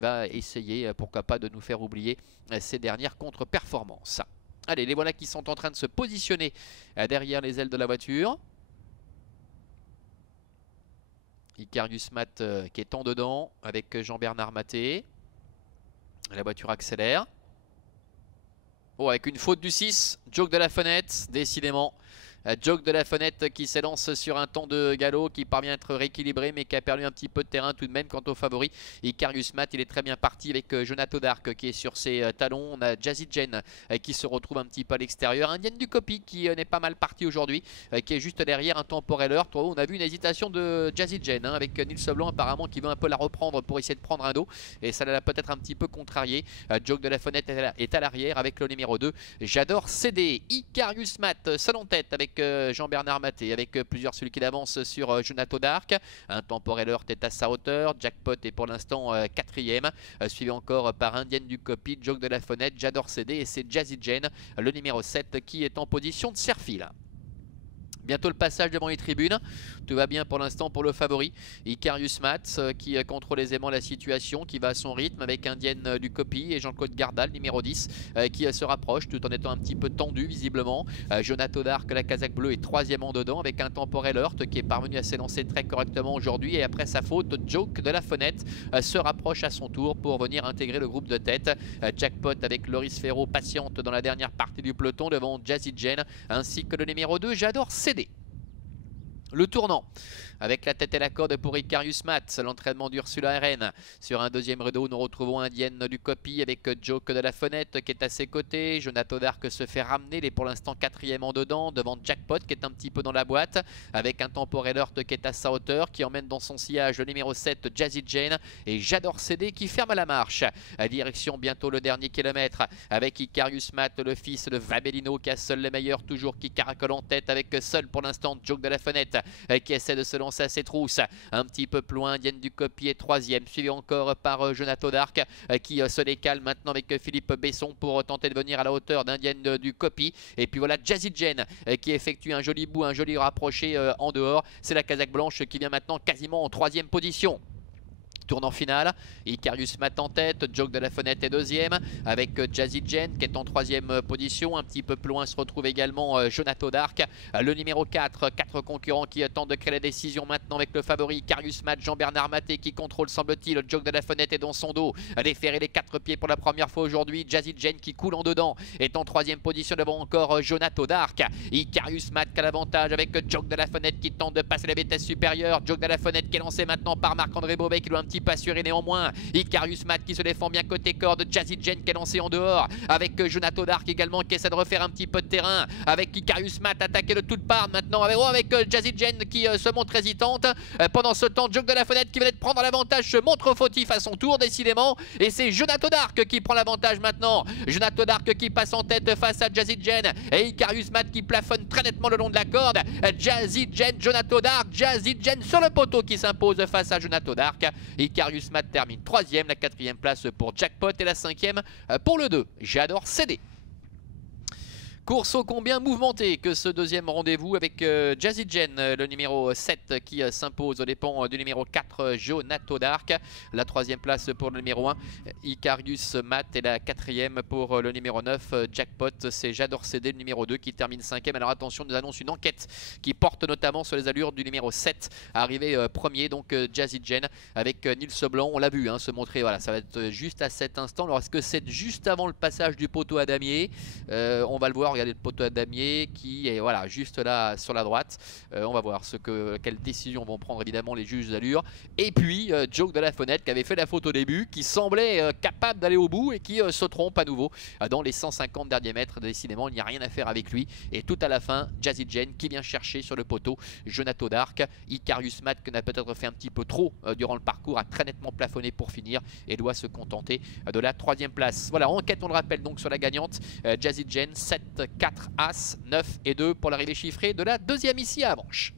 va essayer, pourquoi pas, de nous faire oublier ces dernières contre-performances. Allez, les voilà qui sont en train de se positionner derrière les ailes de la voiture. Icarius Matt qui est en dedans avec Jean-Bernard Maté. La voiture accélère. Oh, avec une faute du 6, Joke de la fenêtre, décidément. Joke de la fenêtre qui s'élance sur un temps de galop, qui parvient à être rééquilibré mais qui a perdu un petit peu de terrain tout de même quant au favori. Icarius Matt, il est très bien parti avec Jonathan Dark qui est sur ses talons. On a Jazzy Jen qui se retrouve un petit peu à l'extérieur. Indienne du Copy qui n'est pas mal parti aujourd'hui, qui est juste derrière un Temporel Heurt. On a vu une hésitation de Jazzy Jen avec Nils Blanc apparemment qui veut un peu la reprendre pour essayer de prendre un dos. Et ça l'a peut-être un petit peu contrarié. Joke de la fenêtre est à l'arrière avec le numéro 2. J'adore céder. Icarius Matt seul en tête avec Jean-Bernard Maté, avec plusieurs celui qui avance sur Jonathan Dark. Un Temporel Heurt est à sa hauteur. Jackpot est pour l'instant quatrième, suivi encore par Indienne du Copy, Joke de la fenêtre, J'adore céder et c'est Jazzy Jen, le numéro 7 qui est en position de serre-fil. Bientôt le passage devant les tribunes. Tout va bien pour l'instant pour le favori. Icarius Matt qui contrôle aisément la situation, qui va à son rythme avec Indienne du Copy et Jean-Claude Gardal, numéro 10, qui se rapproche tout en étant un petit peu tendu visiblement. Jonathan Dark, la casaque bleue, est troisième en dedans avec un Temporel Heurt qui est parvenu à s'élancer très correctement aujourd'hui. Et après sa faute, Joke de la fenêtre se rapproche à son tour pour venir intégrer le groupe de tête. Jackpot avec Loris Ferro patiente dans la dernière partie du peloton devant Jazzy Jen ainsi que le numéro 2, J'adore céder. Le tournant avec la tête et la corde pour Icarius Matt, l'entraînement d'Ursula RN. Sur un deuxième rideau, nous retrouvons Indienne du Copy avec Joke de la fenêtre qui est à ses côtés. Jonathan Dark se fait ramener, il est pour l'instant quatrième en dedans, devant Jackpot qui est un petit peu dans la boîte, avec un Temporel Heurt qui est à sa hauteur, qui emmène dans son sillage le numéro 7, Jazzy Jen, et J'adore céder qui ferme la marche. À direction bientôt le dernier kilomètre, avec Icarius Matt, le fils de Vabellino, qui a seul les meilleurs, toujours qui caracole en tête, avec seul pour l'instant Joke de la fenêtre qui essaie de se lancer à ses trousses. Un petit peu plus loin, Indienne du Copy est troisième, suivi encore par Jonathan Dark qui se décale maintenant avec Philippe Besson pour tenter de venir à la hauteur d'Indienne du Copy. Et puis voilà Jazzy Jen qui effectue un joli bout, un joli rapproché en dehors. C'est la casaque blanche qui vient maintenant quasiment en troisième position. Tournant final, Icarius Matt en tête, Joke de la fenêtre est deuxième avec Jazzy Jen qui est en troisième position. Un petit peu plus loin se retrouve également Jonathan Dark, le numéro 4. Quatre concurrents qui tentent de créer la décision maintenant avec le favori Icarius Matt, Jean-Bernard Maté qui contrôle semble-t-il. Joke de la fenêtre est dans son dos, les ferrer les quatre pieds pour la première fois aujourd'hui. Jazzy Jen qui coule en dedans est en troisième position devant encore Jonathan Dark. Icarius Matt qui a l'avantage avec Joke de la fenêtre qui tente de passer la vitesse supérieure. Joke de la fenêtre qui est lancé maintenant par Marc-André Beauvais qui doit un petit peu assurer néanmoins. Icarius Matt qui se défend bien côté corde. Jazzy Jen qui est lancé en dehors avec Jonathan Dark également qui essaie de refaire un petit peu de terrain avec Icarius Matt attaqué de toutes parts maintenant avec Jazzy Jen qui se montre hésitante. Pendant ce temps, Joke de la fenêtre qui venait de prendre l'avantage se montre fautif à son tour décidément et c'est Jonathan Dark qui prend l'avantage maintenant. Jonathan Dark qui passe en tête face à Jazzy Jen et Icarius Matt qui plafonne très nettement le long de la corde. Jazzy Jen, Jonathan Dark, Jazzy Jen sur le poteau qui s'impose face à Jonathan Dark. Icarius Matt termine troisième, la quatrième place pour Jackpot et la cinquième pour le 2. J'adore céder. Course ô combien mouvementée que ce deuxième rendez-vous avec Jazzy Jen, le numéro 7 qui s'impose aux dépens du numéro 4, Jonathan Dark. La troisième place pour le numéro 1, Icarius Matt, et la quatrième pour le numéro 9, Jackpot. C'est J'adore céder, le numéro 2 qui termine cinquième. Alors attention, nous annonce une enquête qui porte notamment sur les allures du numéro 7, arrivé premier, donc Jazzy Jen avec Nils Blanc. On l'a vu se montrer, voilà, ça va être juste à cet instant. Alors est-ce que c'est juste avant le passage du poteau à damier? On va le voir. Regardez le poteau à damier qui est voilà juste là sur la droite. On va voir quelles décisions vont prendre évidemment les juges d'allure. Et puis Joke de la fenêtre qui avait fait la faute au début, qui semblait capable d'aller au bout et qui se trompe à nouveau dans les 150 derniers mètres. Décidément il n'y a rien à faire avec lui. Et tout à la fin, Jazzy Jen qui vient chercher sur le poteau Jonathan Dark. Icarius Matt qui n'a peut-être fait un petit peu trop durant le parcours, a très nettement plafonné pour finir et doit se contenter de la troisième place. Voilà, enquête on le rappelle donc sur la gagnante, Jazzy Jen, 7, 4 As, 9 et 2 pour l'arrivée chiffrée de la deuxième ici à Avenches.